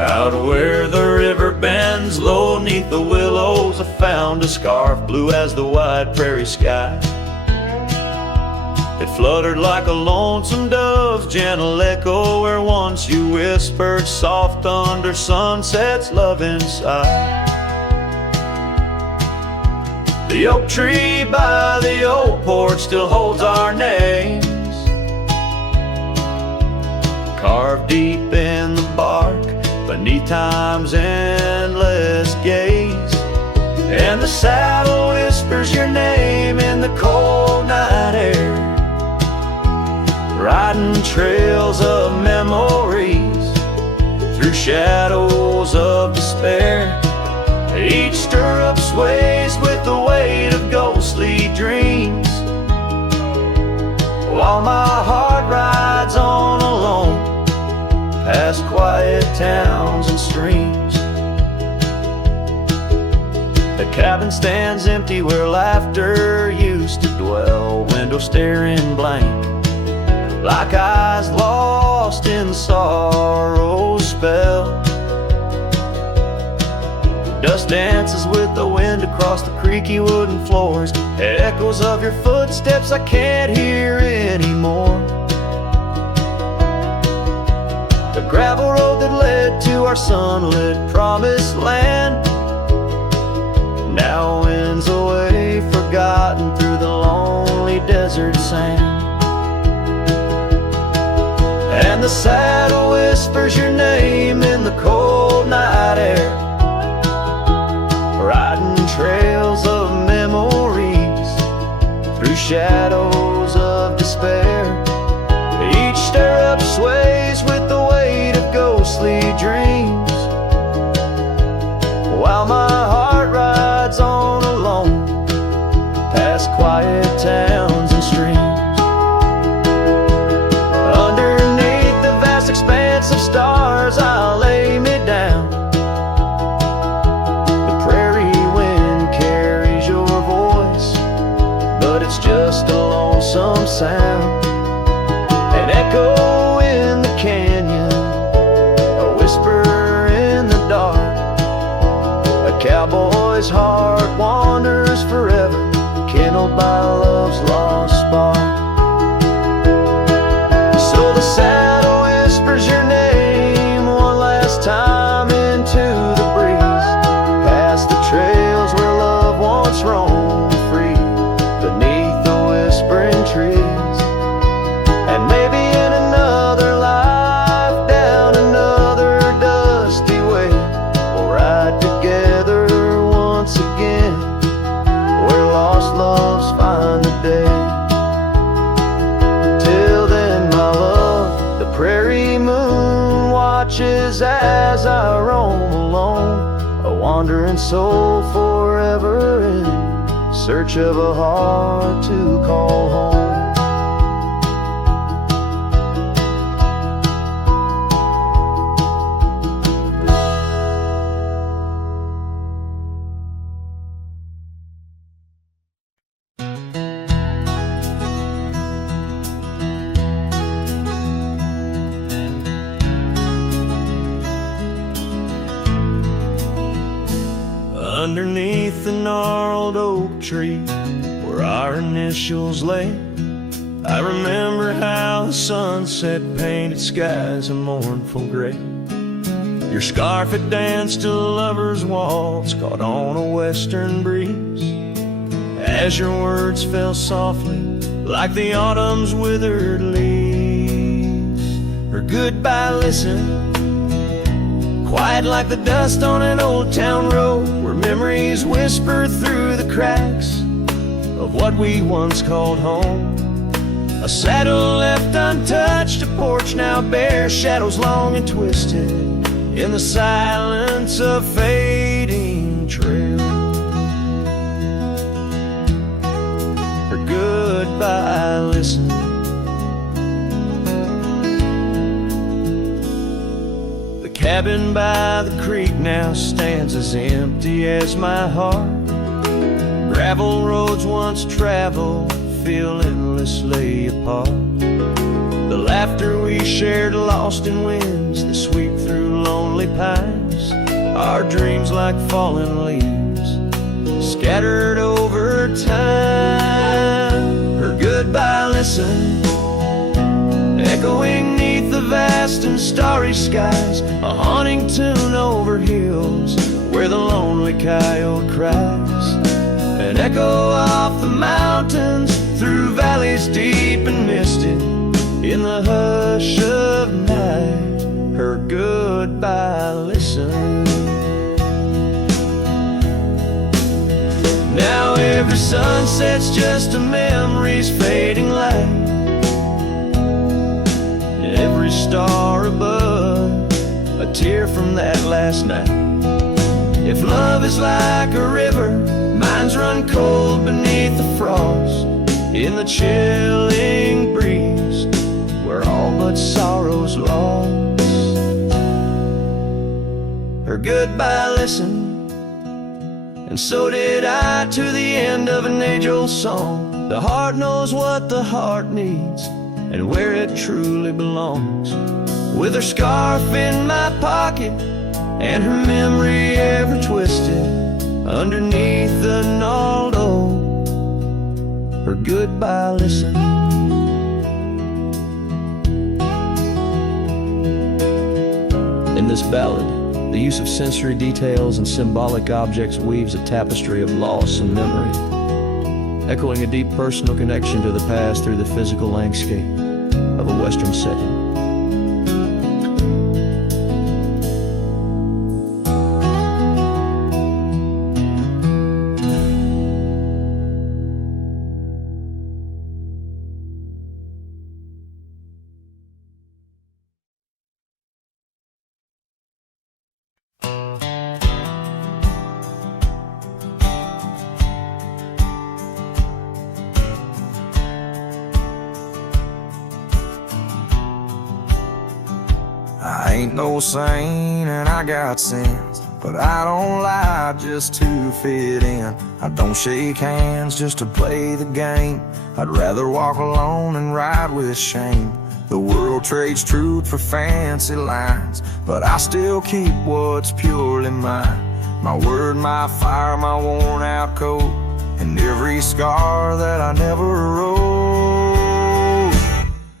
Out where the river bends low 'neath the willows, I found a scarf blue as the wide prairie sky. It fluttered like a lonesome dove's gentle echo, where once you whispered soft under sunset's loving sigh. The oak tree by the old porch still holds our names, carved deep in the bark beneath time's endless gaze. And the saddle whispers your name in the cold night air, riding trails of memories through shadows of despair. Each stirrup sways with the weight of ghostly dreams, while my heart rides on alone past quiet towns and streams. The cabin stands empty where laughter used to dwell, window staring blank, like eyes lost in sorrow's spell. Dust dances with the wind across the creaky wooden floors, echoes of your footsteps I can't hear anymore. The gravel road that led to our sunlit promised land now winds away forgotten through the lonely desert sand. And the saddle whispers your name in the cold night air, riding trails of memories through shadows of despair. Each stirrup sways with the weight of ghostly dreams, while my heart rides on alone past quiet towns and streams. Underneath the vast expanse of stars I'll lay me down. Just a lonesome sound, an echo in the canyon, a whisper in the dark. A cowboy's heart wanders forever, kindled by love's lost spark. So the saddle whispers your name one last time into the breeze, past the trails where love once roamed free beneath whispering trees. And maybe in another life, down another dusty way, we'll ride together once again, where lost loves find the day. Till then, my love, the prairie moon watches as I roam alone, a wandering soul forever in search of a heart to call home. Underneath the gnarled oak tree where our initials lay, I remember how the sunset painted skies a mournful gray. Your scarf had danced a lover's waltz caught on a western breeze, as your words fell softly like the autumn's withered leaves. Her goodbye listened, quiet like the dust on an old town road, where memories whisper through the cracks of what we once called home. A saddle left untouched, a porch now bare, shadows long and twisted in the silence of fading trail. Her goodbye listened, cabin by the creek now stands as empty as my heart. Gravel roads once traveled feel endlessly apart. The laughter we shared lost in winds that sweep through lonely pines, our dreams like fallen leaves, scattered over time. Her goodbye listen, echoing neath the vast and starry skies, a haunting tune over hills where the lonely coyote cries, an echo off the mountains through valleys deep and misted, in the hush of night, her goodbye listen. Now every sunset's just a memory's fading light, every star above a tear from that last night. If love is like a river, mine's run cold beneath the frost, in the chilling breeze where all but sorrow's lost. Her goodbye listened, and so did I, to the end of an age-old song. The heart knows what the heart needs and where it truly belongs. With her scarf in my pocket and her memory ever twisted underneath the gnarled oak, her goodbye listen. In this ballad, the use of sensory details and symbolic objects weaves a tapestry of loss and memory, echoing a deep personal connection to the past through the physical landscape of a Western setting. I ain't no saint and I got sins, but I don't lie just to fit in. I don't shake hands just to play the game. I'd rather walk alone and ride with shame. The world trades truth for fancy lines, but I still keep what's purely mine. My word, my fire, my worn out coat, and every scar that I never wrote.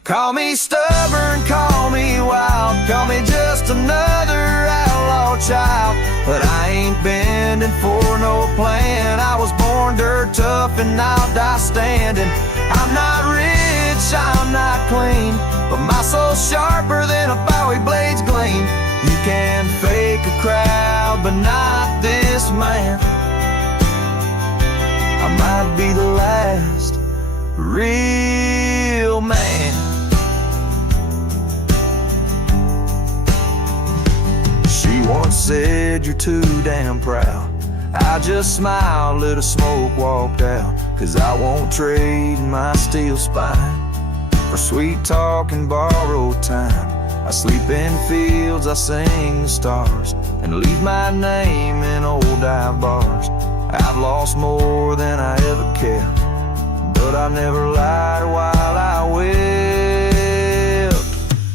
Call me stubborn, call me wild, call me just another outlaw child, but I ain't bending for no plan. I was born dirt tough and I'll die standing. I'm not rich, I'm not clean, but my soul's sharper than a Bowie blade's gleam. You can fake a crowd, but not this man. I might be the last real man. She once said, you're too damn proud. I just smiled, lit a smoke, walked out, 'cause I won't trade my steel spine for sweet talk and borrowed time. I sleep in fields, I sing the stars, and leave my name in old dive bars. I've lost more than I ever kept, but I never lied while I wept.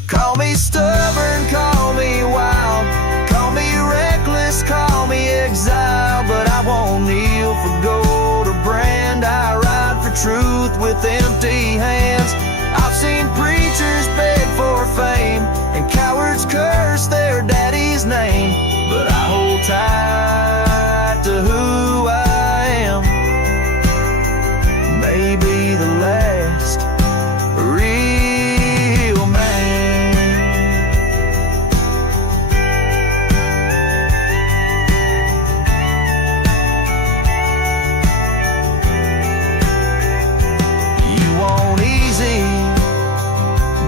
Call me stubborn, call me wild, call me reckless, call me exile, but I won't kneel for gold or brand. I ride for truth with empty hands. I've seen preachers beg for fame and cowards curse their daddy's name, but I hold tight to who I am. Maybe the last real man. You want easy?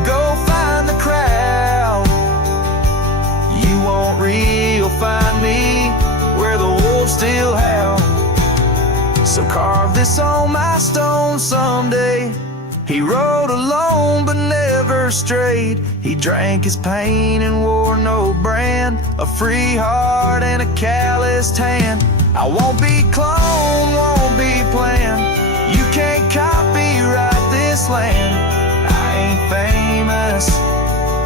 Go find the crowd. You want real? Find me where the wolves still howl. So carve this on my stone someday. He rode alone but never strayed. He drank his pain and wore no brand, a free heart and a calloused hand. I won't be cloned, won't be planned. You can't copyright this land. I ain't famous,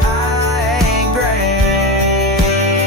I ain't grand,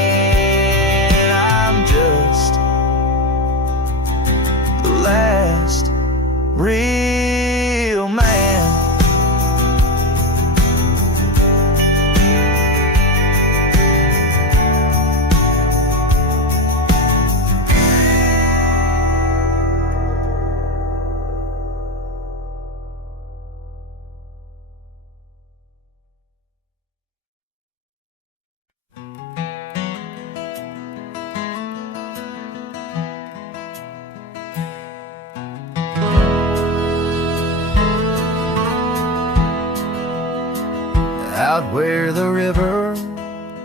Out where the river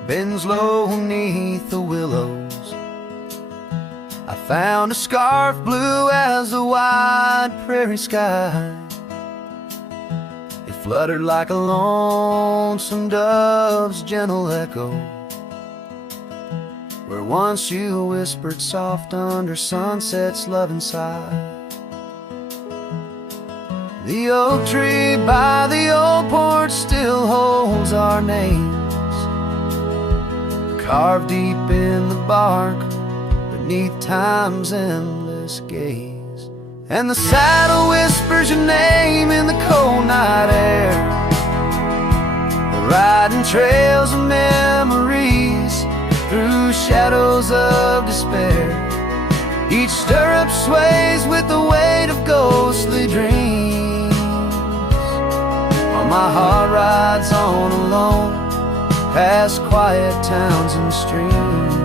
bends low beneath the willows, I found a scarf blue as the wide prairie sky. It fluttered like a lonesome dove's gentle echo, where once you whispered soft under sunset's loving sigh. The oak tree by the old porch still holds our names, carved deep in the bark beneath time's endless gaze. And the saddle whispers your name in the cold night air, riding trails of memories through shadows of despair. Each stirrup sways with the weight of ghostly dreams, while my heart rides on alone past quiet towns and streams.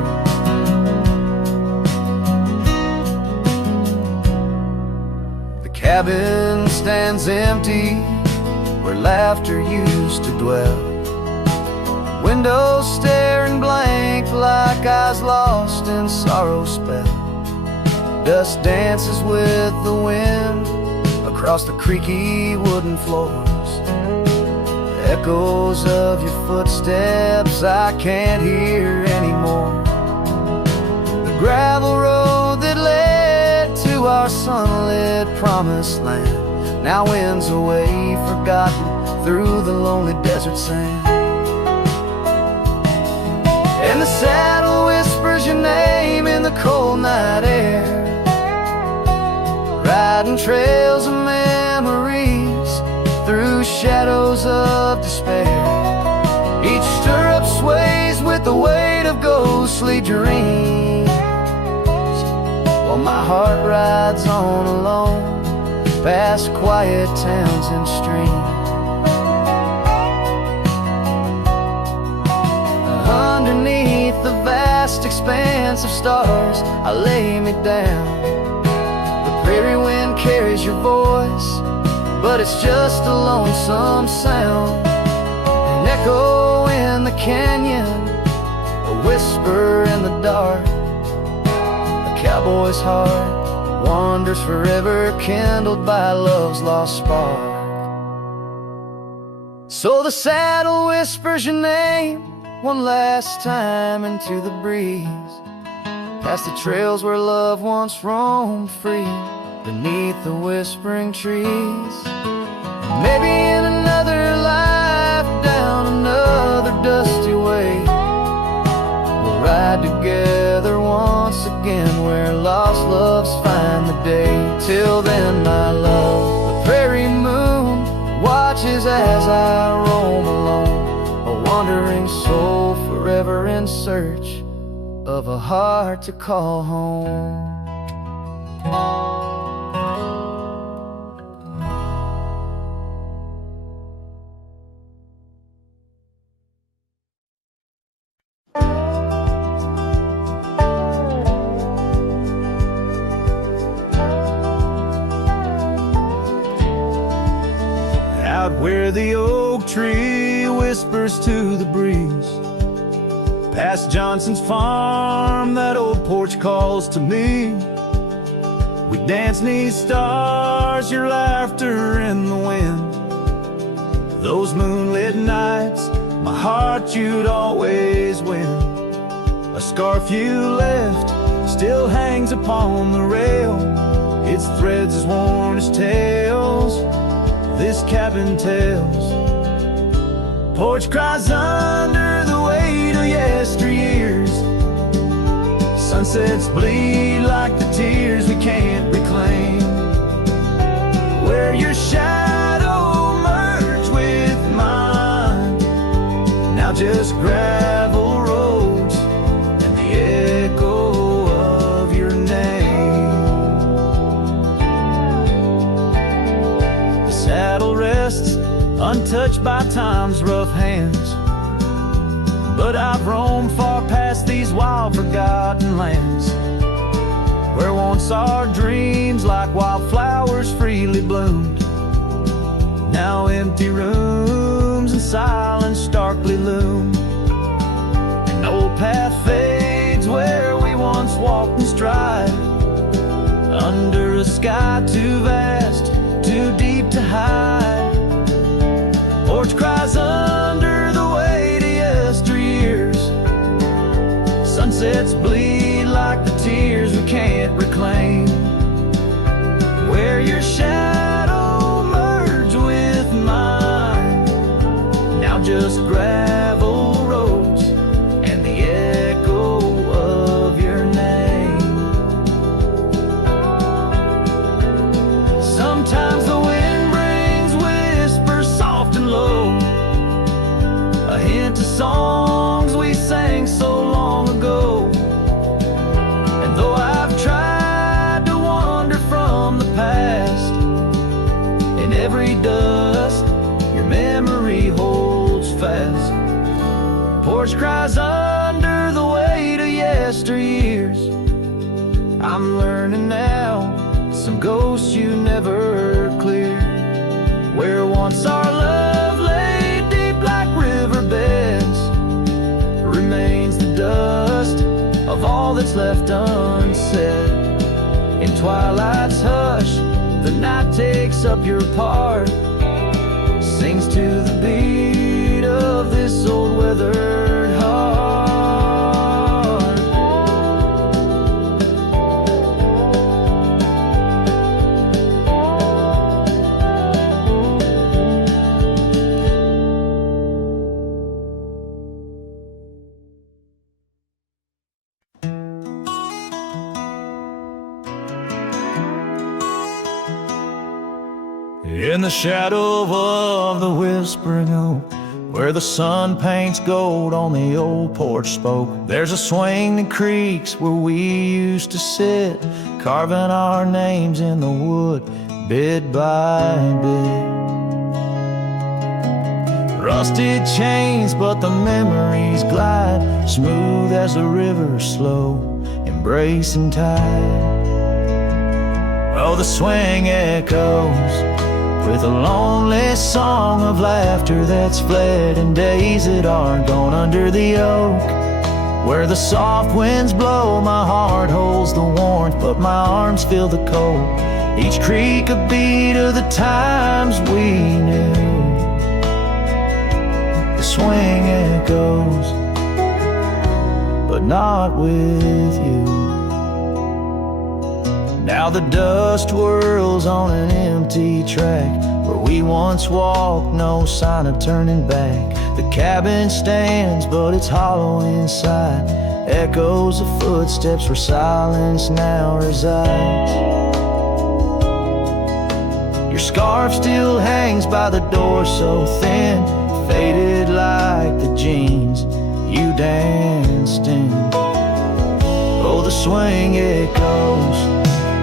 The cabin stands empty where laughter used to dwell, windows staring blank like eyes lost in sorrow's spell. Dust dances with the wind across the creaky wooden floors, echoes of your footsteps I can't hear anymore. The gravel road that led to our sunlit promised land now winds away forgotten through the lonely desert sand. And the saddle whispers your name in the cold night air, riding trails of memories through shadows of despair. Each stirrup sways with the weight of ghostly dreams, while my heart rides on alone past quiet towns and streams. Underneath the vast expanse of stars, I lay me down. The prairie wind carries your voice, but it's just a lonesome sound, an echo in the canyon, a whisper in the dark. A cowboy's heart wanders forever, kindled by love's lost spark. So the saddle whispers your name one last time into the breeze, past the trails where love once roamed free beneath the whispering trees. Maybe in another life, down another dusty way, we'll ride together once again where lost loves find the day. Till then, my love, the prairie moon watches as I roam alone, a wandering soul forever in search of a heart to call home. Out where the oak tree whispers to the breeze, past Johnson's farm, that old porch calls to me. We dance 'neath stars, your laughter in the wind. Those moonlit nights, my heart you'd always win. A scarf you left still hangs upon the rail, its threads as worn as tales this cabin tells. Porch cries under the weight of yesteryears, sunsets bleed like the tears we can't reclaim, where your shadow merged with mine, now just gravel roads and the echo of your name. The saddle rests untouched by time's rough hands, but I've roamed far past these wild forgotten lands, where once our dreams like wildflowers freely bloomed, now empty rooms and silent stars path fades where we once walked in stride, under a sky too vast, too deep to hide. Porch cries under the weight of yesteryears. Sunsets bleed like the tears we can't reclaim, where your shadow merged with mine. Now just gravel roads and the echo of your name. Sometimes the wind brings whispers soft and low, a hint of songs we sang so long ago. And though I've tried to wander from the past, in every dust your memory holds fast. Porch cries under the weight of yesteryears. I'm learning now, some ghosts you never cleared, where once our love lay deep like riverbeds, remains the dust of all that's left unsaid. In twilight's hush, the night takes up your part, sings to the beat of this old weathered heart. In the shadow of the whispering oak, where the sun paints gold on the old porch spoke, there's a swing that creaks where we used to sit, carving our names in the wood, bit by bit. Rusted chains, but the memories glide, smooth as the river, slow, embracing tide. Oh, the swing echoes with a lonely song of laughter that's fled, and days that aren't gone under the oak, where the soft winds blow. My heart holds the warmth, but my arms feel the cold. Each creak a beat of the times we knew. The swing echoes, but not with you. Now the dust whirls on an empty track, where we once walked, no sign of turning back. The cabin stands, but it's hollow inside, echoes of footsteps where silence now resides. Your scarf still hangs by the door, so thin, faded like the jeans you danced in. Oh, the swing echoes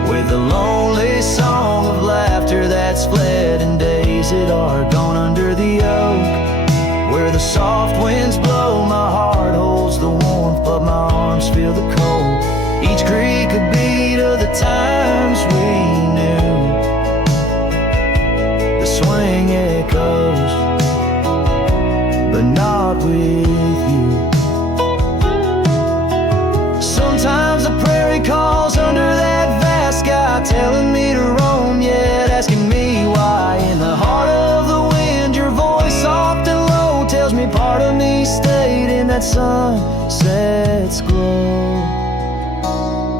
with a lonely song of laughter that's fled, and days that are gone under the oak, where the soft winds blow. My heart holds the warmth, but my arms feel the cold. Each creak a beat of the times we knew. The swing echoes, but not with you. Sometimes the prairie calls under that sky, telling me to roam, yet asking me why. In the heart of the wind, your voice soft and low tells me part of me stayed in that sunset's glow.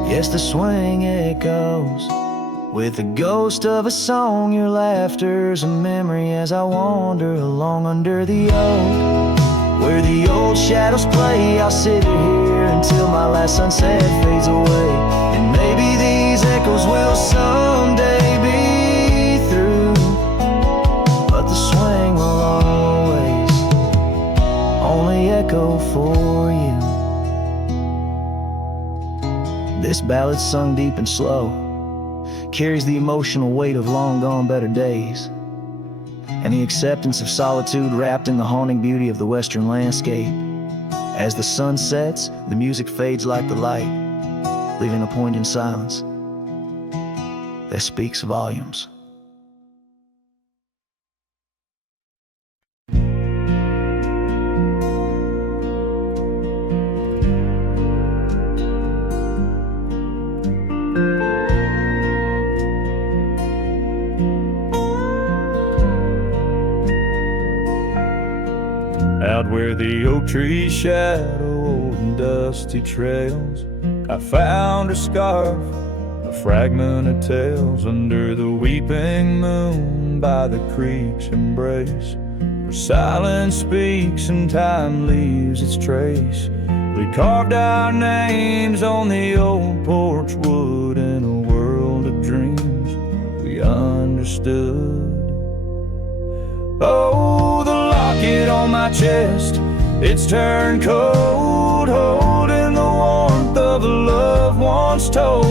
Yes, the swing echoes with the ghost of a song. Your laughter's a memory as I wander along under the oak, where the old shadows play. I'll sit here until my last sunset fades away, and maybe these echoes will someday be through, but the swing will always only echo for you. This ballad's sung deep and slow, carries the emotional weight of long gone better days, and the acceptance of solitude wrapped in the haunting beauty of the western landscape. As the sun sets, the music fades like the light, leaving a poignant silence that speaks volumes. Out where the oak trees shadow old and dusty trails, I found a scarf, a fragment of tales, under the weeping moon by the creek's embrace, where silence speaks and time leaves its trace. We carved our names on the old porch wood in a world of dreams we understood. Oh, the locket on my chest, it's turned cold, holding the warmth of a love once told.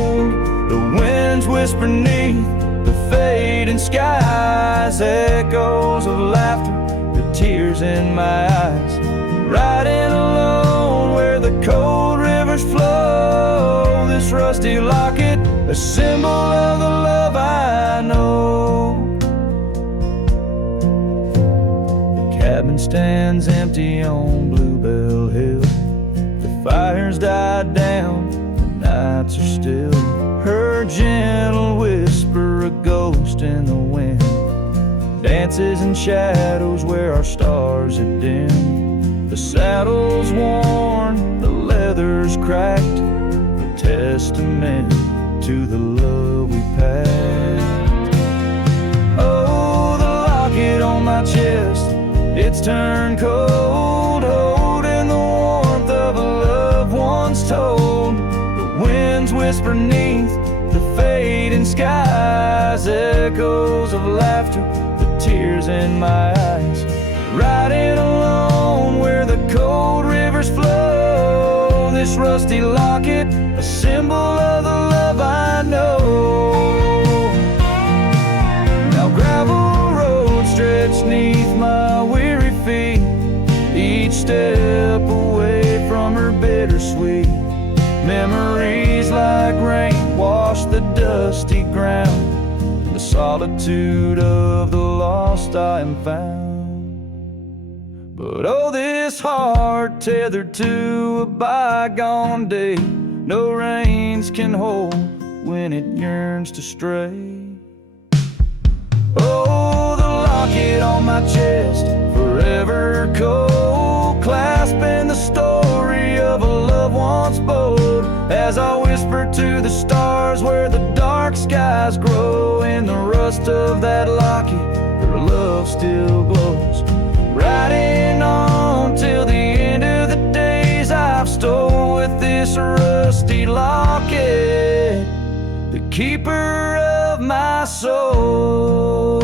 The winds whisper neath the fading skies, echoes of laughter, the tears in my eyes. Riding alone where the cold rivers flow, this rusty locket, a symbol of the love I know. The cabin stands empty on Bluebell Hill, the fire's died down, the nights are still. Her gentle whisper, a ghost in the wind, dances in shadows where our stars are dim. The saddle's worn, the leather's cracked, a testament to the love we packed. Oh, the locket on my chest, it's turned cold, holding the warmth of a love once told. The winds whisper neath the fading skies, echoes of laughter, the tears in my eyes. Riding alone where the cold rivers flow, this rusty locket, a symbol of the love I know. Now gravel roads stretch neath my weary feet, each step away from her bittersweet. Memories like rain wash the dusty ground, the solitude of the lost I am found. But oh, this heart tethered to a bygone day, no reins can hold when it yearns to stray. Oh, the locket on my chest, forever cold, clasping the story of a love once bold. As I whisper to the stars where the dark skies grow, in the rust of that locket, her love still glows. Riding on till the end of the days I've stole with this rusty locket, the keeper of my soul.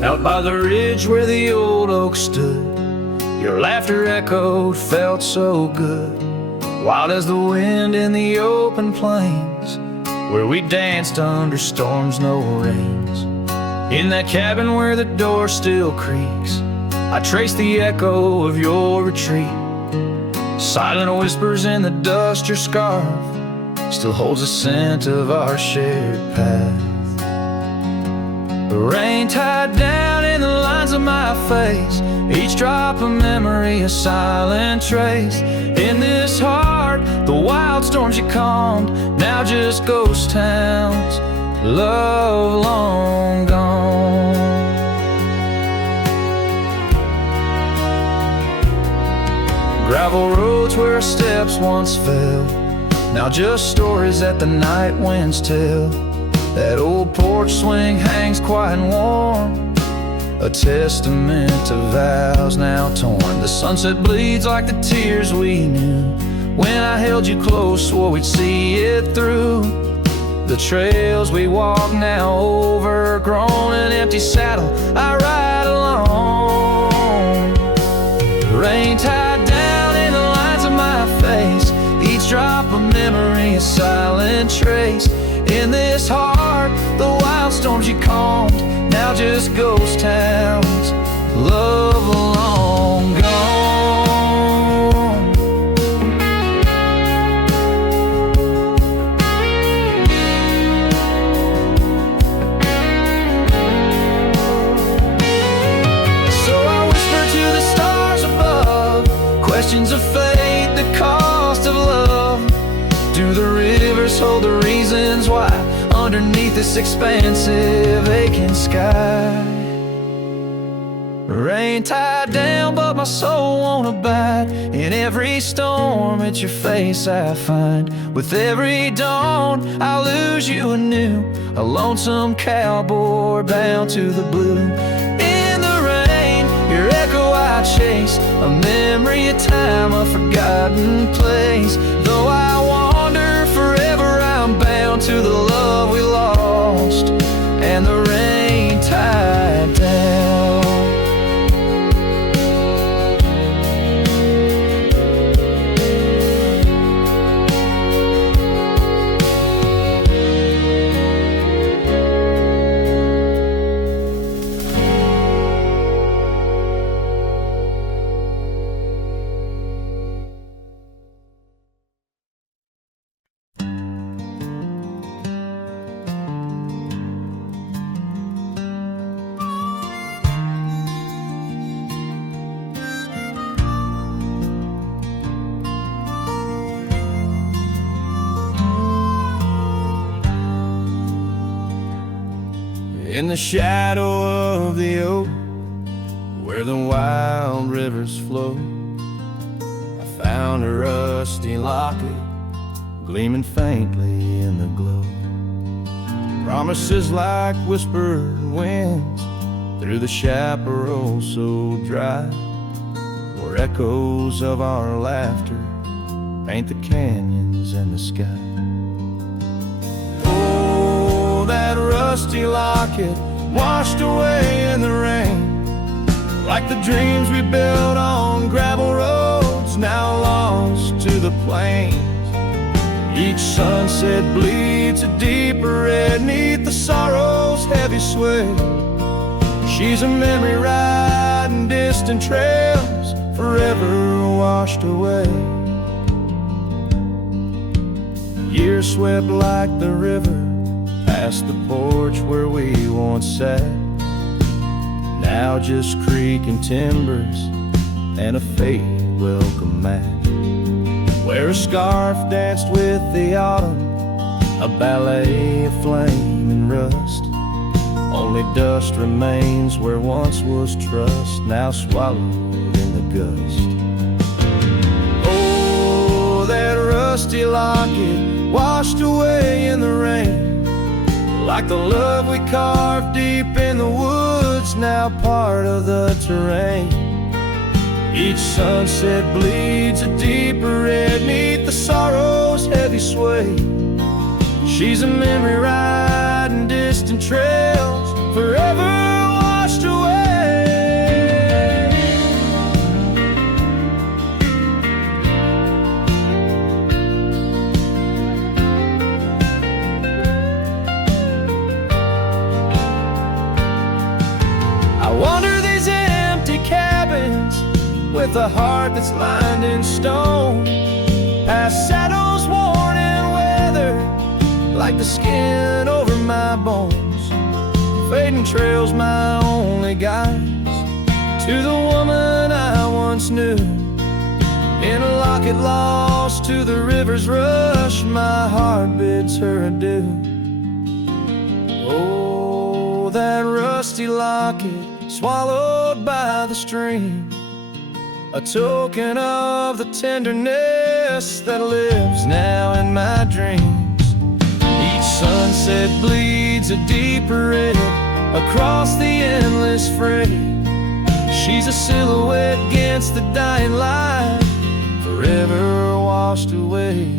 Out by the ridge where the old oak stood, your laughter echoed, felt so good. Wild as the wind in the open plains, where we danced under storms, no rains. In that cabin where the door still creaks, I trace the echo of your retreat. Silent whispers in the dust, your scarf still holds the scent of our shared path. The rain tied down in the lines of my face, each drop of memory a silent trace. In this heart, the wild storms you calmed, now just ghost towns, love long gone. Gravel roads where our steps once fell, now just stories that the night winds tell. That old porch swing hangs quiet and warm, a testament to vows now torn. The sunset bleeds like the tears we knew when I held you close, swore we'd see it through. The trails we walk now overgrown, an empty saddle I ride alone. Rain tied down in the lines of my face, each drop of memory a silent trace. In this heart, the wild storms you calmed, now just ghost towns, love long gone. hold the reasons why underneath this expansive aching sky. Rain tied down, but my soul won't abide. In every storm, it's your face I find. With every dawn, I lose you anew, a lonesome cowboy bound to the blue. In the rain, your echo I chase, a memory of time, a forgotten place. Though I wander forever, I'm bound to the love we lost, and the rain tied down. In the shadow of the oak, where the wild rivers flow, I found a rusty locket gleaming faintly in the glow. Promises like whispered winds through the chaparral so dry, where echoes of our laughter paint the canyons and the sky. That rusty locket washed away in the rain, like the dreams we built on gravel roads now lost to the plains. Each sunset bleeds a deeper red neath the sorrow's heavy sway. She's a memory riding distant trails, forever washed away. Years swept like the river past the porch where we once sat, now just creaking timbers and a faded welcome mat, where a scarf danced with the autumn, a ballet of flame and rust. Only dust remains where once was trust, now swallowed in the gust. Oh, that rusty locket washed away in the rain, like the love we carved deep in the woods, now part of the terrain. Each sunset bleeds a deeper red neath the sorrow's heavy sway. She's a memory riding distant trails, forever washed away. I wander these empty cabins with a heart that's lined in stone, past shadows worn and weathered like the skin over my bones. Fading trails my only guides to the woman I once knew. In a locket lost to the river's rush, my heart bids her adieu. Oh, that rusty locket swallowed by the stream, a token of the tenderness that lives now in my dreams. Each sunset bleeds a deeper red across the endless fray. She's a silhouette against the dying light, forever washed away.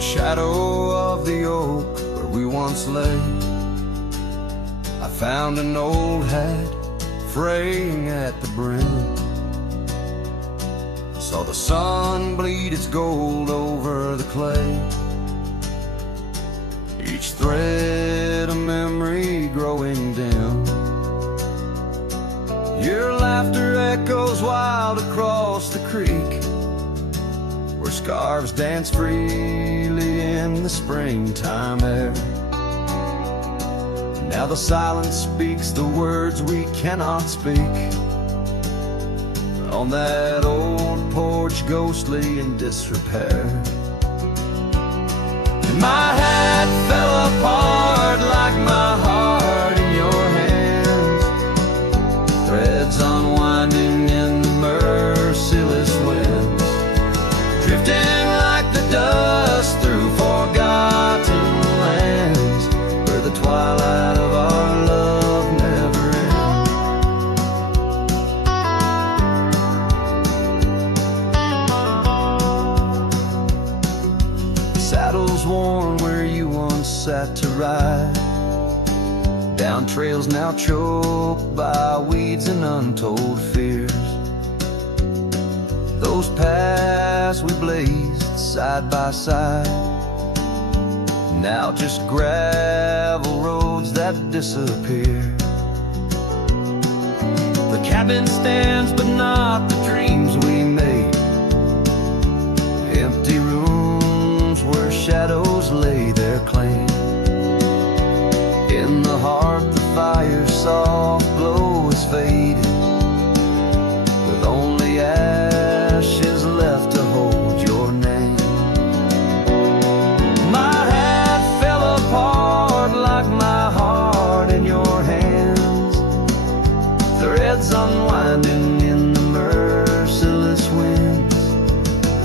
Shadow of the oak where we once lay, I found an old hat fraying at the brim. Saw the sun bleed its gold over the clay, each thread a memory growing dim. Your laughter echoes wild across the creek, where scarves dance freely in the springtime air. Now the silence speaks the words we cannot speak. On that old porch, ghostly in disrepair. My hat fell apart like my heart in your hands, threads unwinding in the merciless winds, drifting like the dust through forgotten lands, where the twilight of our love never ends. Saddles worn where you once sat to ride, down trails now choked by weeds and untold fears. Those paths we blazed side by side, now just gravel roads that disappear. The cabin stands but not the dreams we made, empty rooms where shadows lay their claim. In the heart the fire's soft glow is faded, with only ashes left to hold your name. My hat fell apart like my heart in your hands, threads unwinding in the merciless winds,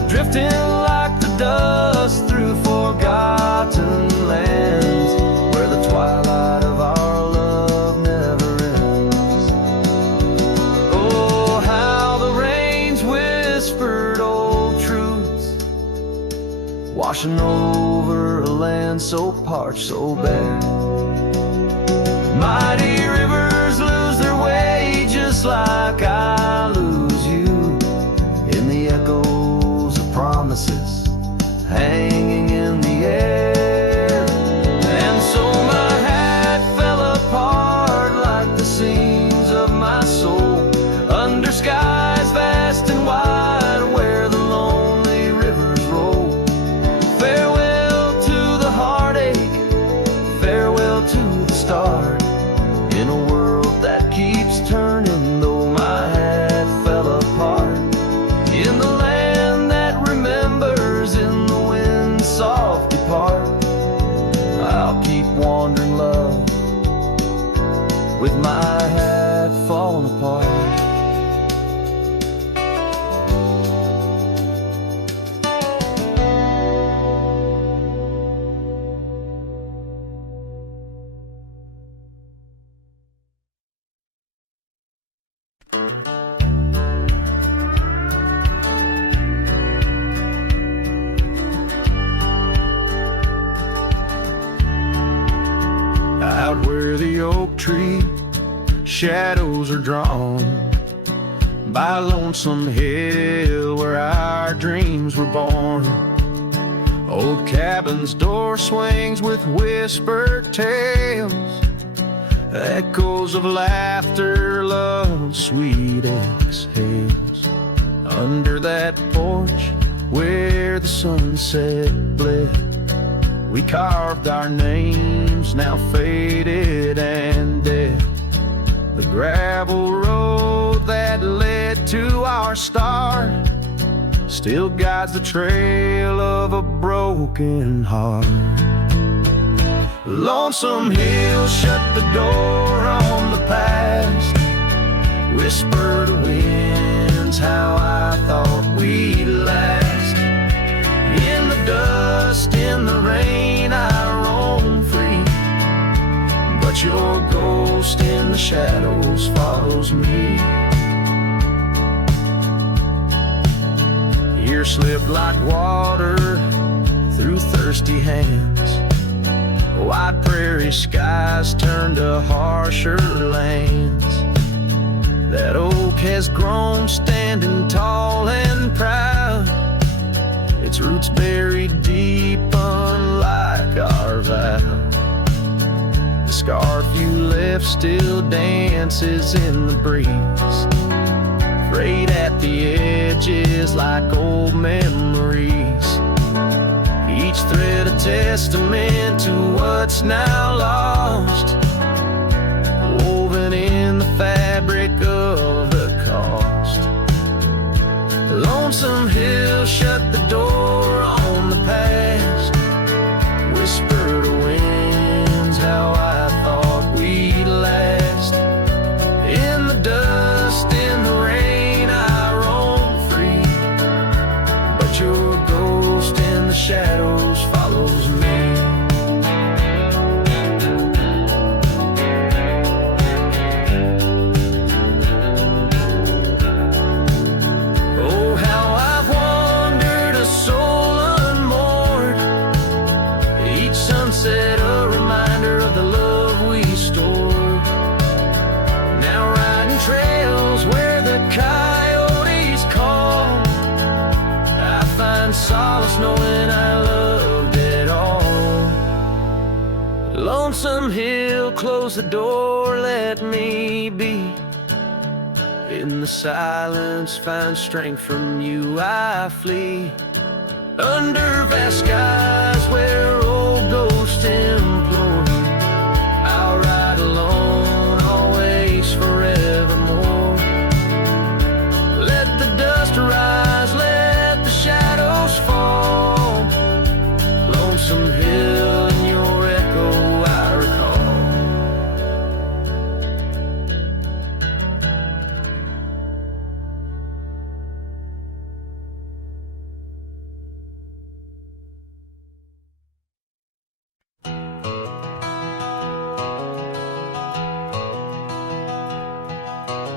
drifting like the dust through forgotten lands, where the twilight of our love never ends. Oh, how the rains whispered old truths, washing over a land so parched, so bare. Mighty rivers lose their way just like I lose you, in the echoes of promises hanging in the air. And so my hat fell apart like the seams of my soul, under skies vast and wide where the lonely rivers roll. Farewell to the heartache, farewell to the start, in a world that keeps turning, though my hat fell apart. In the land that remembers, in the wind's soft depart, I'll keep wandering, love, with my hat falling apart. Out where the oak tree shadows are drawn, by lonesome hill where our dreams were born. Old cabin's door swings with whispered tales, echoes of laughter, love, sweet exhales. Under that porch where the sunset bled, we carved our names, now faded and dead. The gravel road that led to our start still guides the trail of a broken heart. Lonesome hills shut the door on the past, whisper to winds how I thought we'd last. In the dust, in the rain, I roam free, but your ghost in the shadows follows me. Years slipped like water through thirsty hands, wide prairie skies turned to harsher lands. That oak has grown standing tall and proud, its roots buried deep unlike our vow. The scarf you left still dances in the breeze, frayed at the edges like old memories, each thread a testament to what's now lost, woven in the fabric of the cost. Lonesome Hill shut the door on the past, whisper to winds how I thought we'd last. In the dust, in the rain, I roam free, but your ghost in the shadows follows me. Solace knowing I loved it all. Lonesome Hill, close the door, let me be. In the silence, find strength from you, I flee. Under vast skies where old ghosts implore, I'll ride alone, always, forevermore. Let the dust rise, let the shadows fall. Lonesome Hill and your echo I recall.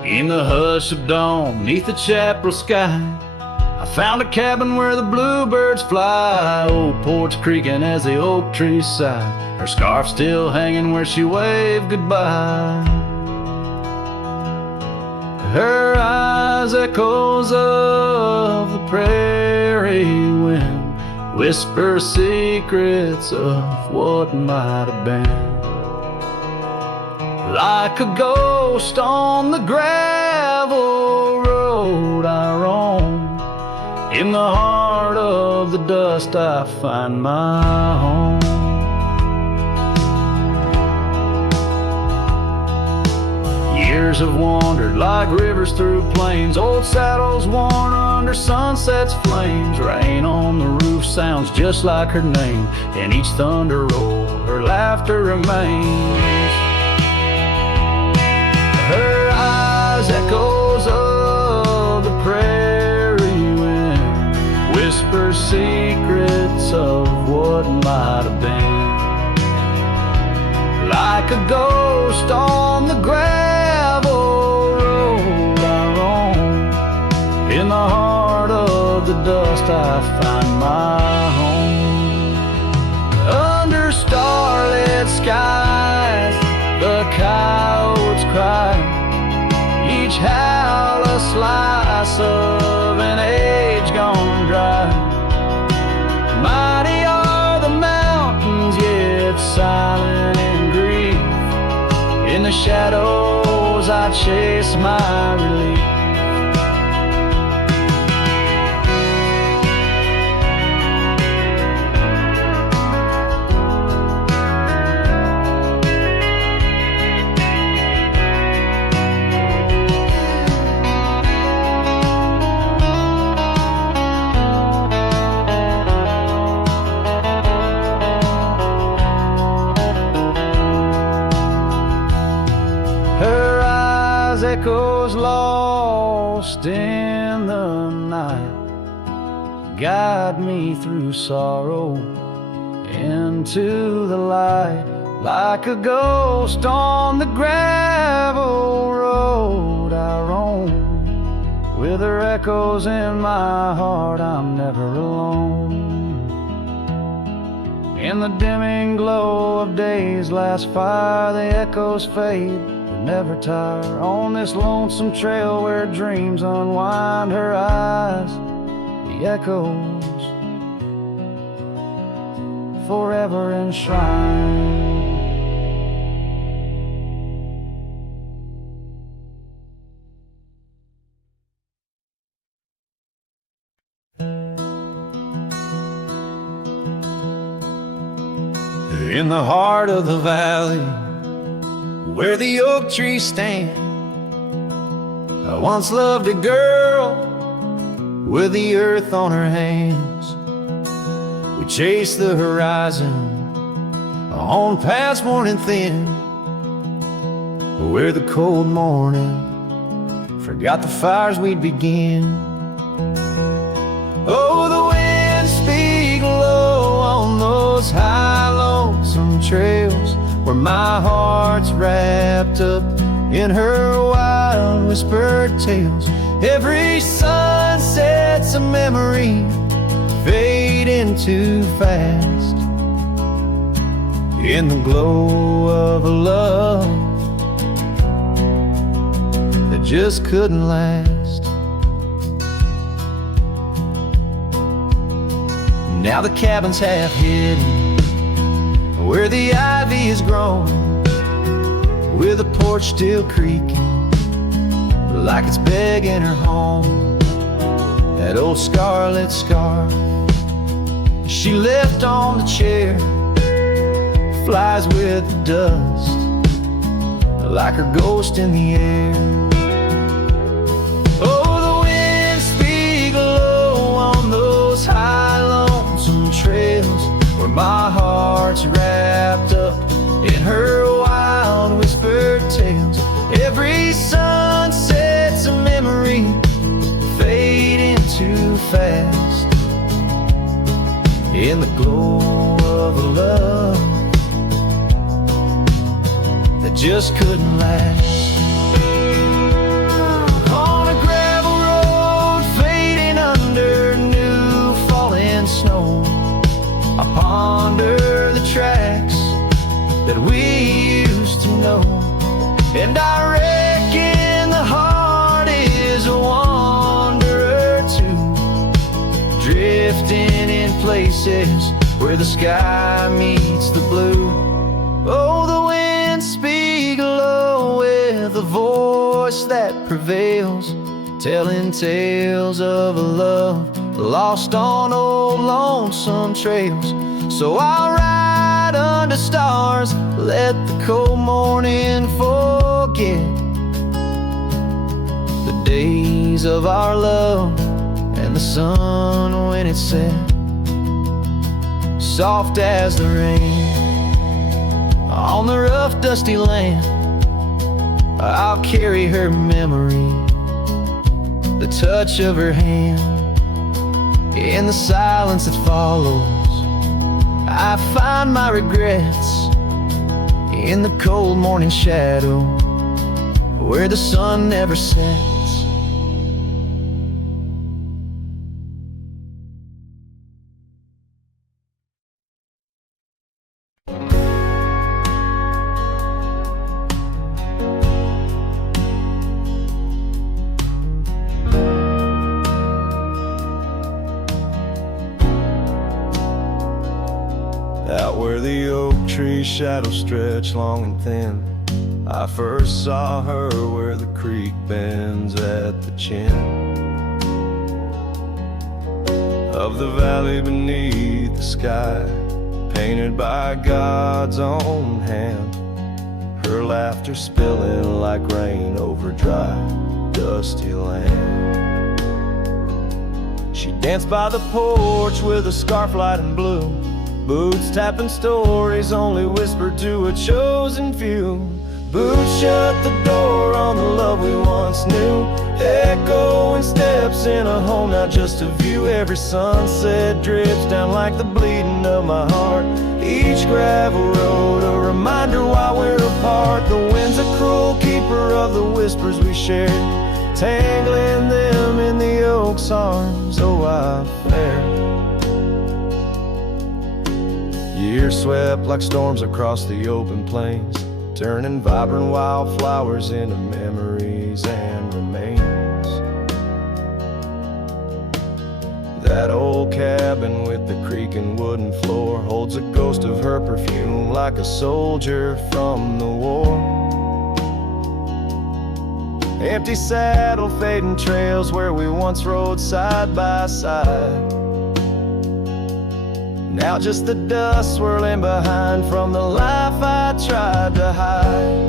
In the hush of dawn, neath the chapel sky, I found a cabin where the bluebirds fly. Old porch creaking as the oak trees sigh, her scarf still hanging where she waved goodbye. Her eyes echoes of the prairie wind, whisper secrets of what might have been. Like a ghost on the gravel road I roam, in the heart of the dust I find my home. Years have wandered like rivers through plains, old saddles worn under sunset's flames. Rain on the roof sounds just like her name, in each thunder roll her laughter remains. Her eyes echoes of the prairie wind, whisper secrets of what might have been. Like a ghost on the gravel road I roam, in the heart of the dust I find my home. Under starlit skies the coyotes cry, each howl a slice of an age gone dry. Mighty are the mountains, yet silent in grief. In the shadows I chase my relief. Echoes lost in the night, guide me through sorrow into the light. Like a ghost on the gravel road I roam, with her echoes in my heart I'm never alone. In the dimming glow of day's last fire the echoes fade, never tire. On this lonesome trail where dreams unwind, her eyes, the echoes forever enshrined. In the heart of the valley, where the oak trees stand, I once loved a girl with the earth on her hands. We chased the horizon on paths worn and thin, where the cold morning forgot the fires we'd begin. Oh, the winds speak low on those high, lonesome trails, where my heart's wrapped up in her wild, whispered tales. Every sunset's a memory fading too fast, in the glow of a love that just couldn't last. Now the cabin's half hidden where the ivy has grown, with the porch still creaking like it's begging her home. That old scarlet scarf she left on the chair flies with the dust like her ghost in the air. Oh, the winds speak low on those high, lonesome trails, where my heart's wrapped up in her wild, whispered tales. Every sunset's a memory fading too fast, in the glow of a love that just couldn't last. On a gravel road fading under new falling snow, I ponder the tracks that we used to know, and I reckon the heart is a wanderer too, drifting in places where the sky meets the blue. Oh, the winds speak low with a voice that prevails, telling tales of a love lost on old lonesome trails. So I'll ride under stars, let the cold morning forget the days of our love and the sun when it set, soft as the rain on the rough dusty land. I'll carry her memory, the touch of her hand. In the silence that follows, I find my regrets in the cold morning shadow where the sun never sets. Out where the oak tree shadows stretch long and thin, I first saw her where the creek bends at the chin of the valley beneath the sky, painted by God's own hand. Her laughter spilling like rain over dry, dusty land. She danced by the porch with a scarf light and blue, boots tapping stories only whispered to a chosen few. Boots shut the door on the love we once knew, echoing steps in a home, not just a view. Every sunset drips down like the bleeding of my heart, each gravel road a reminder why we're apart. The wind's a cruel keeper of the whispers we shared, tangling them in the oak's arms. Oh, I fared. Years swept like storms across the open plains, turning vibrant wildflowers into memories and remains. That old cabin with the creaking wooden floor holds a ghost of her perfume like a soldier from the war. Empty saddle, fading trails where we once rode side by side. Now just the dust swirling behind from the life I tried to hide.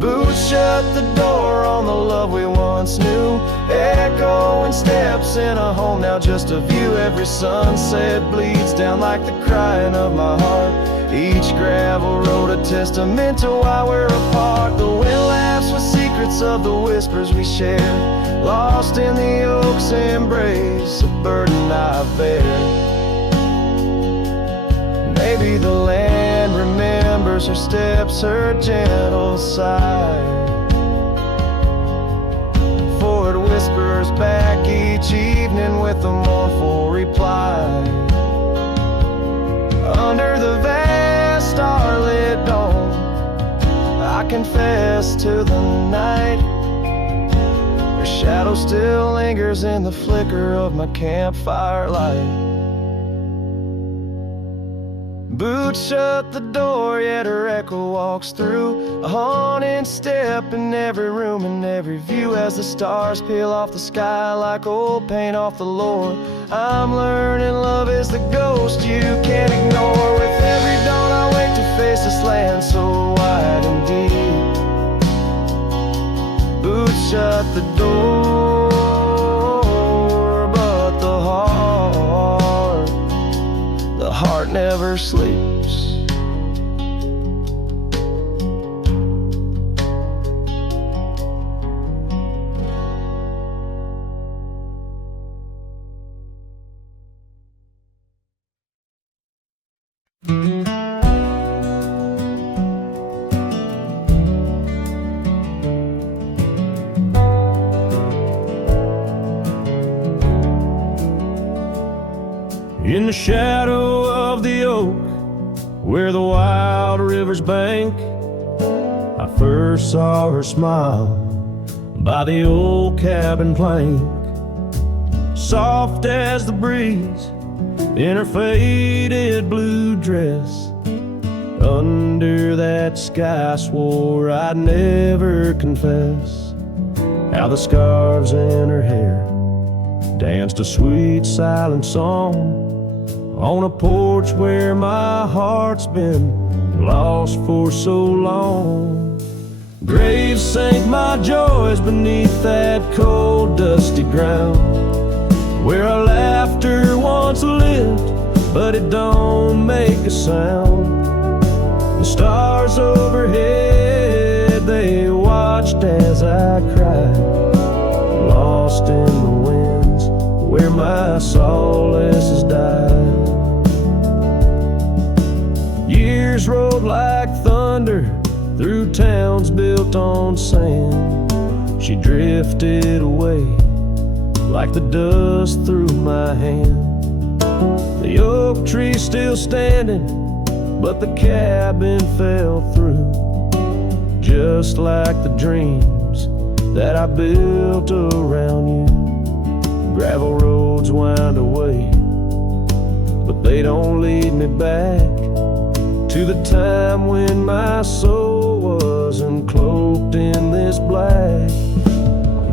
Boots shut the door on the love we once knew. Echoing steps in a home, now just a view. Every sunset bleeds down like the crying of my heart. Each gravel road a testament to why we're apart. The wind laughs with secrets of the whispers we shared, lost in the oak's embrace, a burden I bear. Maybe the land remembers her steps, her gentle sigh, for it whispers back each evening with a mournful reply. Under the vast starlit dome, I confess to the night, her shadow still lingers in the flicker of my campfire light. Boots shut the door, yet her echo walks through, a haunting step in every room and every view. As the stars peel off the sky like old paint off the lore, I'm learning love is the ghost you can't ignore. With every dawn I wake to face this land so wide and deep. Boots shut the door, but the heart never sleeps. In the shadow of the oak, where the wild river's bank, I first saw her smile by the old cabin plank. Soft as the breeze in her faded blue dress, under that sky I swore I'd never confess. How the scarves in her hair danced a sweet silent song on a porch where my heart's been lost for so long. Graves sank my joys beneath that cold dusty ground, where our laughter once lived, but it don't make a sound. The stars overhead, they watched as I cried, lost in the winds where my solace has died. Years rolled like thunder through towns built on sand. She drifted away like the dust through my hand. The oak tree still standing, but the cabin fell through, just like the dreams that I built around you. Gravel roads wind away, but they don't lead me back to the time when my soul wasn't cloaked in this black.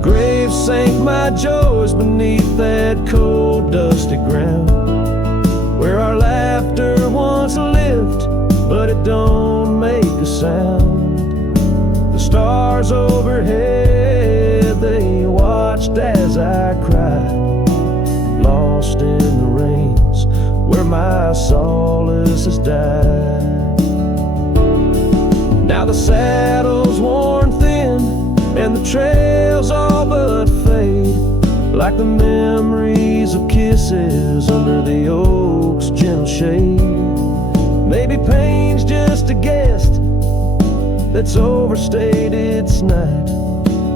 Graves sank my joys beneath that cold dusty ground, where our laughter once lived, but it don't make a sound. The stars overhead, they watched as I cried, lost in the rains where my solace has died. Now the saddle's worn thin and the trails all but fade, like the memories of kisses under the oak's gentle shade. Maybe pain's just a guest that's overstayed its night,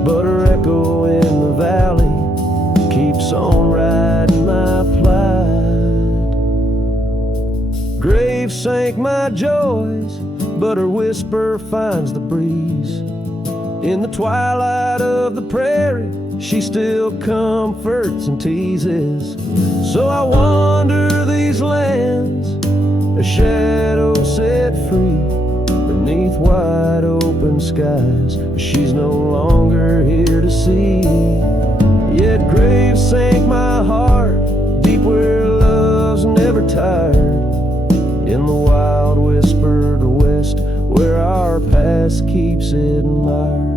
but her echo in the valley keeps on riding my plight. Graves sank my joys, but her whisper finds the breeze. In the twilight of the prairie, she still comforts and teases. So I wander these lands, a shadow set free beneath wide open skies. She's no longer here to see. Yet graves sank my heart deep where love's never tired in the wild whispered west, where our past keeps it admired.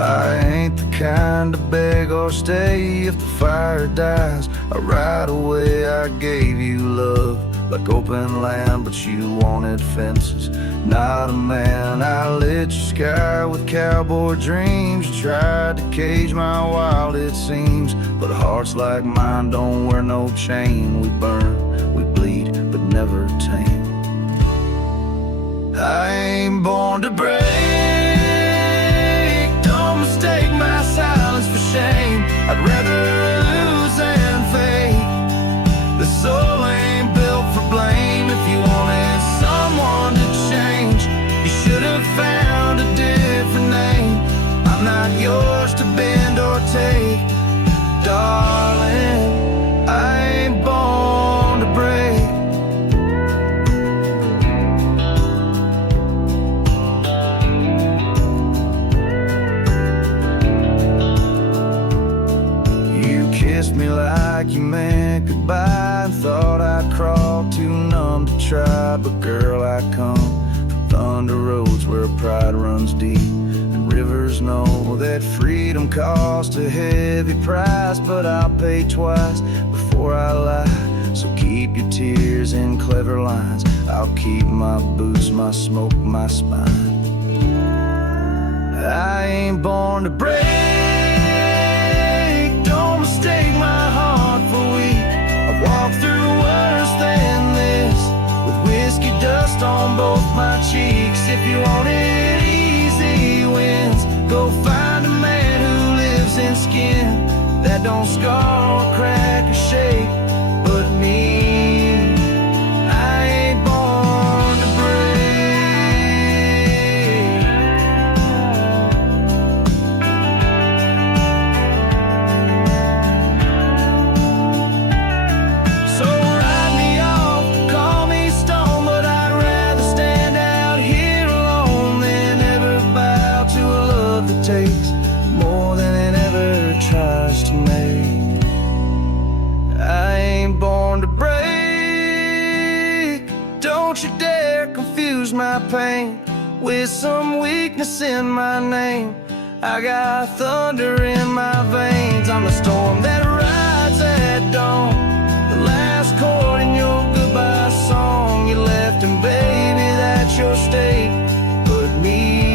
I ain't the kind to beg or stay. If the fire dies, right away I gave you love like open land, but you wanted fences. Not a man, I lit your sky with cowboy dreams. You tried to cage my wild, it seems, but hearts like mine don't wear no chain. We burn, we bleed, but never tame. I ain't born to break. Don't mistake my silence for shame. I'd rather lose than fake. The soul ain't built for blame. If you wanted someone to change, you should have found a different name. I'm not yours to bend or take, darling. I ain't born to break. Kissed me like you meant goodbye, and thought I'd crawl too numb to try. But girl, I come from thunder roads where pride runs deep, and rivers know that freedom costs a heavy price. But I'll pay twice before I lie, so keep your tears in clever lines. I'll keep my boots, my smoke, my spine. I ain't born to break. Mistake my heart for weak. I've walked through worse than this, with whiskey dust on both my cheeks. If you wanted easy wins, go find a man who lives in skin that don't scar or crack or shake. But me, I ain't born to break. Takes more than it ever tries to make. I ain't born to break. Don't you dare confuse my pain with some weakness in my name. I got thunder in my veins. I'm the storm that rides at dawn, the last chord in your goodbye song. You left, and baby, that's your state. But me,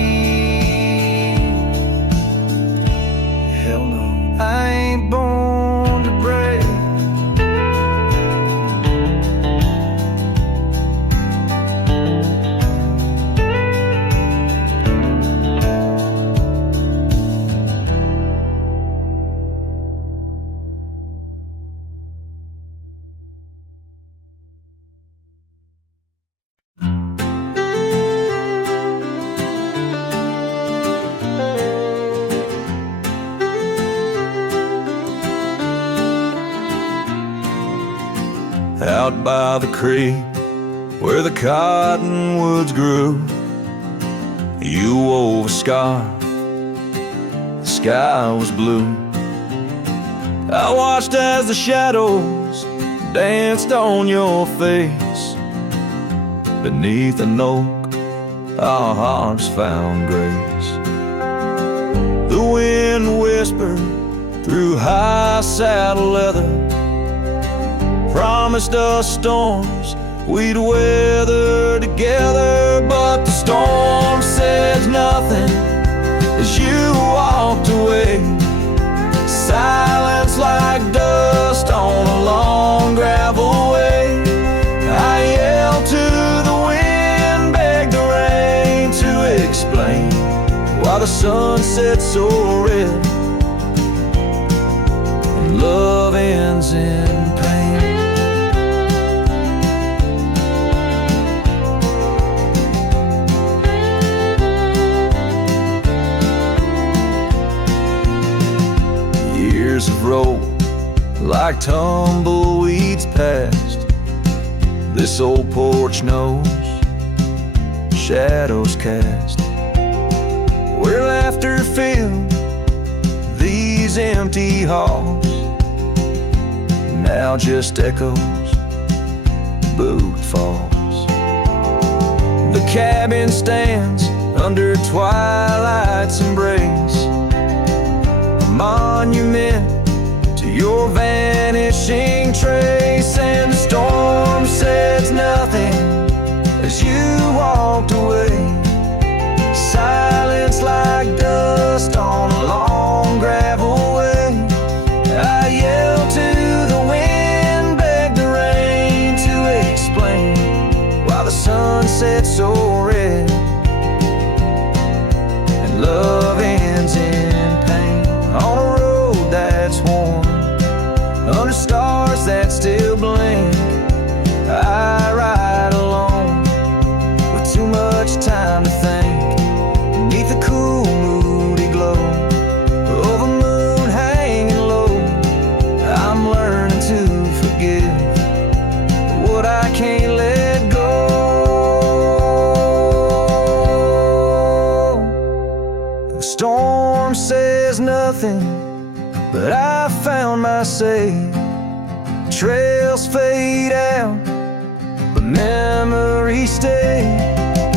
I ain't born to break. Out by the creek where the cottonwoods grew, you wove a scarf, the sky was blue. I watched as the shadows danced on your face. Beneath an oak, our hearts found grace. The wind whispered through high saddle leather, promised us storms we'd weather together. But the storm said nothing as you walked away. Silence like dust on a long gravel way. I yelled to the wind, begged the rain to explain why the sun set so red and love ends in pain. roll like tumbleweeds past. This old porch knows shadows cast, where laughter filled these empty halls. Now just echoes, boot falls. The cabin stands under twilight's embrace, a monument to your vanishing trace. And the storm says nothing as you walked away. Silence like dust on a long gravel way. I yelled to the wind, begged the rain to explain why the sun set so red and love ends in pain. On a road that's worn, under stars that still blink, I ride alone with too much time to think. Beneath the cool, moody glow of a moon hanging low, I'm learning to forgive what I can't let go. The storm says nothing, but I found my say. Trails fade out, but memories stay.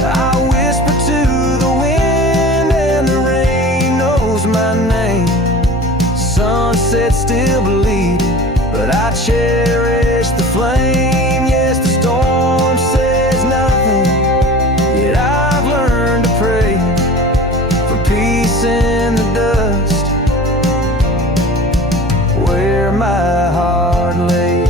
I whisper to the wind and the rain knows my name. Sunset still bleeding, but I cherish the flame. Yes, the storm says nothing, yet I've learned to pray for peace in the dust where my heart lays.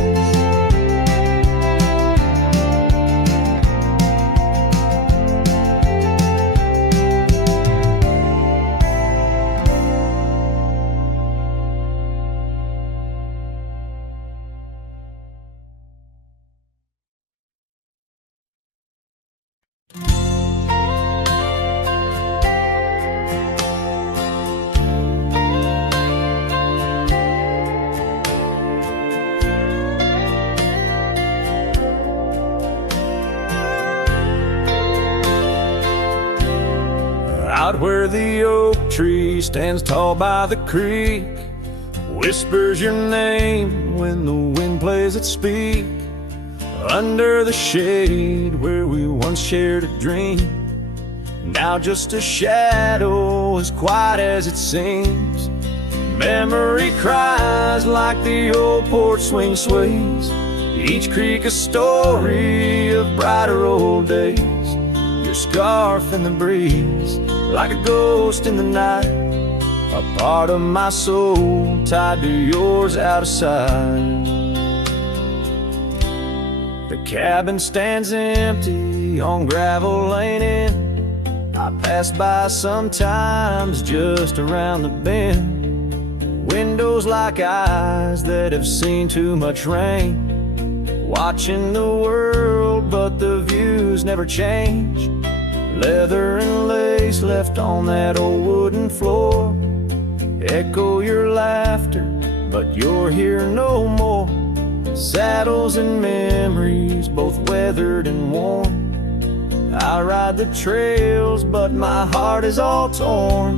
Out where the oak tree stands tall by the creek, whispers your name when the wind plays its speak. Under the shade where we once shared a dream, now just a shadow as quiet as it seems. Memory cries like the old porch swing sways, each creak a story of brighter old days. Your scarf in the breeze, like a ghost in the night, a part of my soul tied to yours out of sight. The cabin stands empty on gravel lane in. I pass by sometimes just around the bend. Windows like eyes that have seen too much rain, watching the world but the views never change. Leather and lace left on that old wooden floor echo your laughter, but you're here no more. Saddles and memories, both weathered and worn. I ride the trails, but my heart is all torn.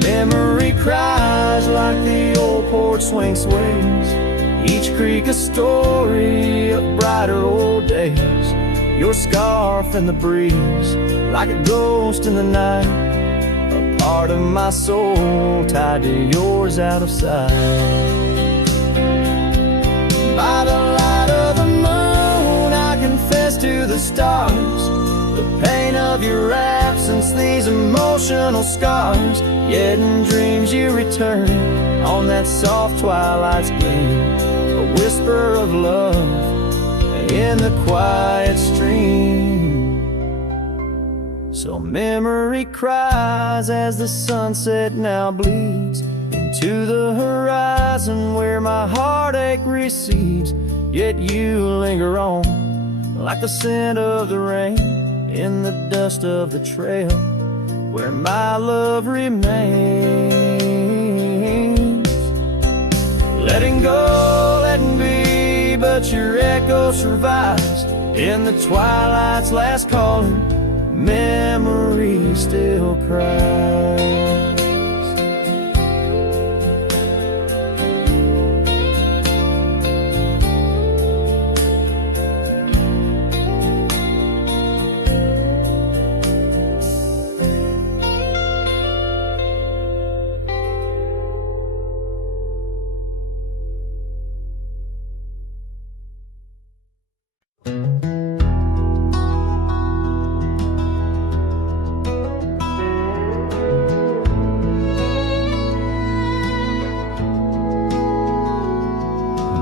Memory cries like the old porch swing sways, each creak a story of brighter old days. Your scarf in the breeze, like a ghost in the night, a part of my soul tied to yours out of sight. By the light of the moon, I confess to the stars the pain of your absence, these emotional scars. Yet in dreams you return on that soft twilight's gleam, a whisper of love in the quiet stream. So memory cries as the sunset now bleeds into the horizon where my heartache recedes. Yet you linger on like the scent of the rain in the dust of the trail where my love remains. letting go, letting be, but your echo survives in the twilight's last calling. Memory still cries.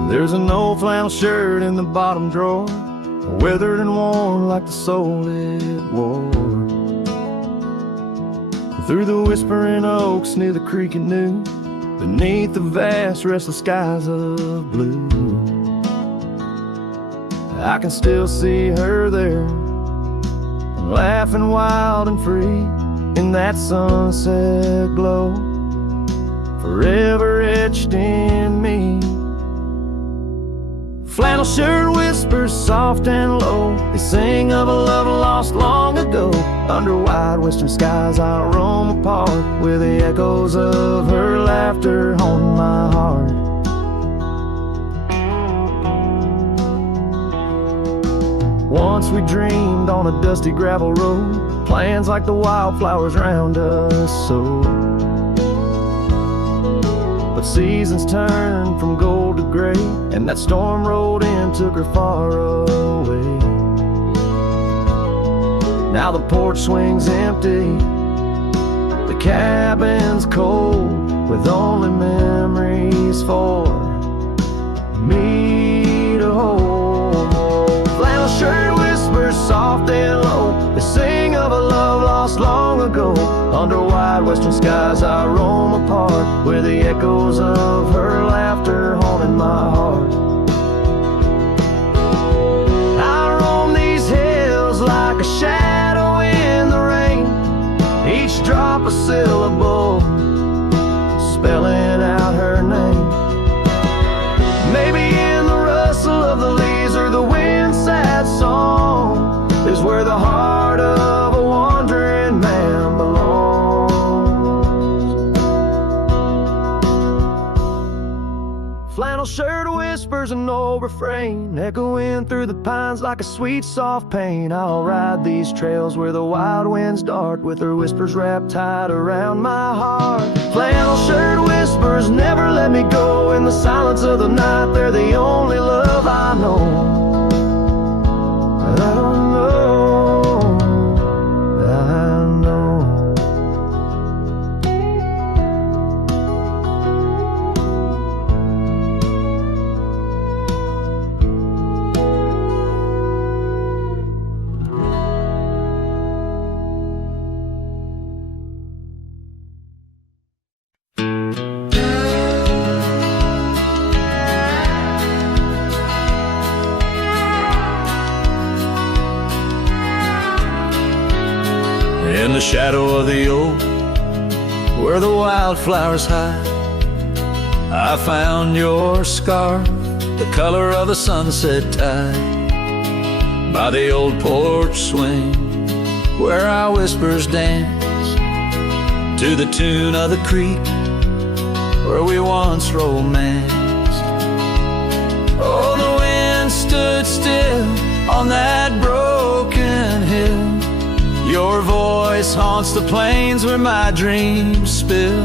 There's an old flannel shirt in the bottom drawer, withered and worn like the soul it wore. Through the whispering oaks near the creek it knew, beneath the vast restless skies of blue, I can still see her there, laughing wild and free in that sunset glow, forever etched in me. Flannel shirt whispers soft and low, they sing of a love lost long ago. Under wide western skies I'll roam apart, with the echoes of her laughter haunting my heart. Once we dreamed on a dusty gravel road, plans like the wildflowers round us so. But seasons turned from gold to gray, and that storm rolled in, took her far away. Now the porch swings empty, the cabin's cold, with only memories for me to hold. Flannel shirt whispers soft and low, they sing of a love lost long ago. Under wide western skies I roam apart, where the echoes of her laughter haunting my heart. I roam these hills like a shadow in the rain, each drop a syllable, spelling out her name. Maybe in the rustle of the leaves or the wind's sad song is where the heart of a wandering man belongs. Flannel shirt whispers an old refrain, echoing through the pines like a sweet soft pain. I'll ride these trails where the wild winds dart, with her whispers wrapped tight around my heart. Flannel shirt whispers never let me go, in the silence of the night they're the only love I know. I don't know, I know. In the shadow of the oak, where the wildflowers hide, I found your scarf, the color of the sunset tide. By the old porch swing, where our whispers dance, to the tune of the creek, where we once romanced. Oh, the wind stood still on that broken hill. Your voice haunts the plains where my dreams spill.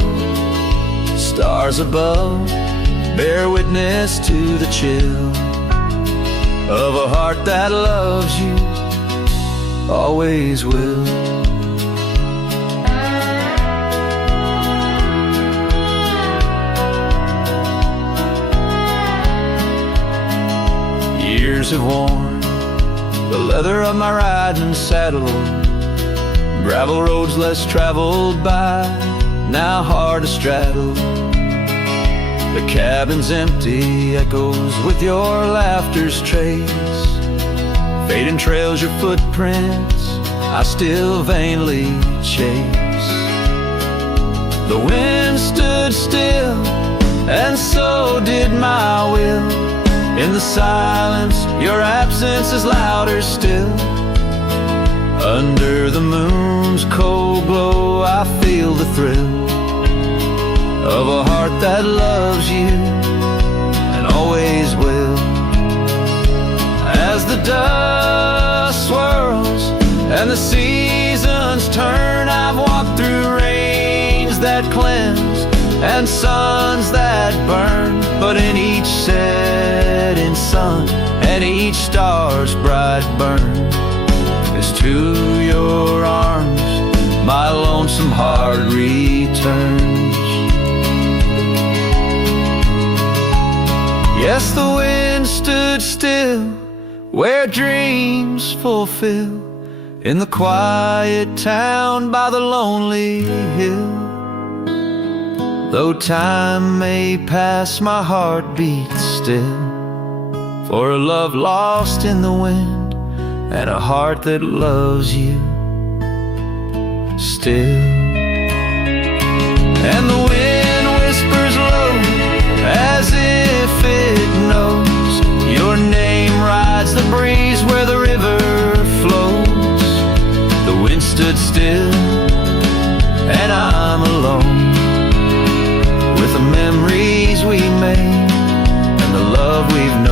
Stars above bear witness to the chill of a heart that loves you, always will. Years have worn the leather of my riding saddle, gravel roads less traveled by, now hard to straddle. The cabin's empty, echoes with your laughter's trace. Fading trails your footprints, I still vainly chase. The wind stood still and so did my will. In the silence, your absence is louder still. Under the moon's cold glow, I feel the thrill of a heart that loves you and always will. As the dust swirls and the seasons turn, I've walked through rains that cleanse and suns that burn, but in each setting sun and each star's bright burn is to your arms my lonesome heart returns. Yes, the wind stood still where dreams fulfill, in the quiet town by the lonely hill. Though time may pass, my heart beats still, for a love lost in the wind and a heart that loves you still. And the wind whispers low as if it knows your name rides the breeze where the river flows. The wind stood still and I'm alone with the memories we made and the love we've